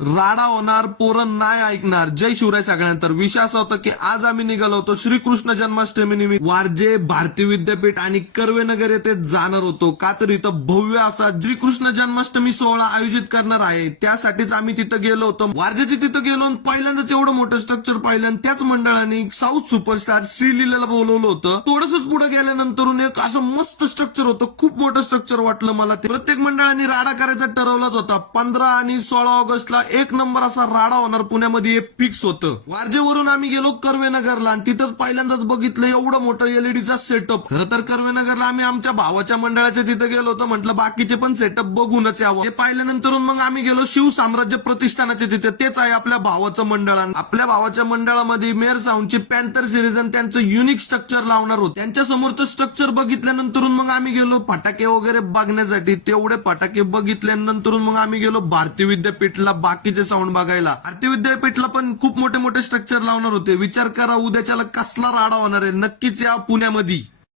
राडा होणार, पोरं नाही ऐकणार. जय शिवराय सगळ्यांना. तर विषय असा होता की आज आम्ही निघालो होतो श्रीकृष्ण जन्माष्टमी निमित्त वारजे भारती विद्यापीठ आणि कर्वेनगर येथे जाणार होतो. का तर इथं भव्य असा श्रीकृष्ण जन्माष्टमी सोहळा आयोजित करणार आहे. त्यासाठीच आम्ही तिथं गेलो होतो. वारजेची तिथं गेलो आणि पहिल्यांदाच एवढं मोठं स्ट्रक्चर पाहिलं आणि त्याच मंडळाने साऊथ सुपरस्टार श्रीलीलाला बोलवलं होतं. थोडंसंच पुढे गेल्यानंतर एक असं मस्त स्ट्रक्चर होतं. खूप मोठं स्ट्रक्चर वाटलं मला ते. प्रत्येक मंडळाने राडा करायचा ठरवलाच होता. 15 आणि 16 ऑगस्टला एक नंबर असा राडा होणार पुण्यामध्ये फिक्स होतं. वारजेवरून आम्ही गेलो कर्वेनगरला आणि तिथंच पहिल्यांदाच बघितलं एवढं मोठं एलईडीचा सेटअप. खरं तर कर्वेनगरला आम्ही आमच्या भावाच्या मंडळाच्या तिथे गेलो होतो. म्हटलं बाकीचे पण सेटअप बघूनच यावं. हे पाहिल्यानंतर मग आम्ही गेलो शिव साम्राज्य प्रतिष्ठानाच्या तिथे. तेच आहे आपल्या भावाचं मंडळ. आपल्या भावाच्या मंडळामध्ये मेयर साऊंडची पॅन्थर सिरीज आणि त्यांचं युनिक स्ट्रक्चर लावणार होतं. त्यांच्या समोरचं स्ट्रक्चर बघितल्यानंतर मग आम्ही गेलो फटाके वगैरे बघण्यासाठी. तेवढे फटाके बघितल्यानंतर मग आम्ही गेलो भारती विद्यापीठला बाकीचे साऊंड बघायला. भारती विद्यापीठला पण खूप मोठे मोठे स्ट्रक्चर लावणार होते. विचार करा उद्याच्याला कसला राडा होणार आहे. नक्कीच या पुण्यामध्ये.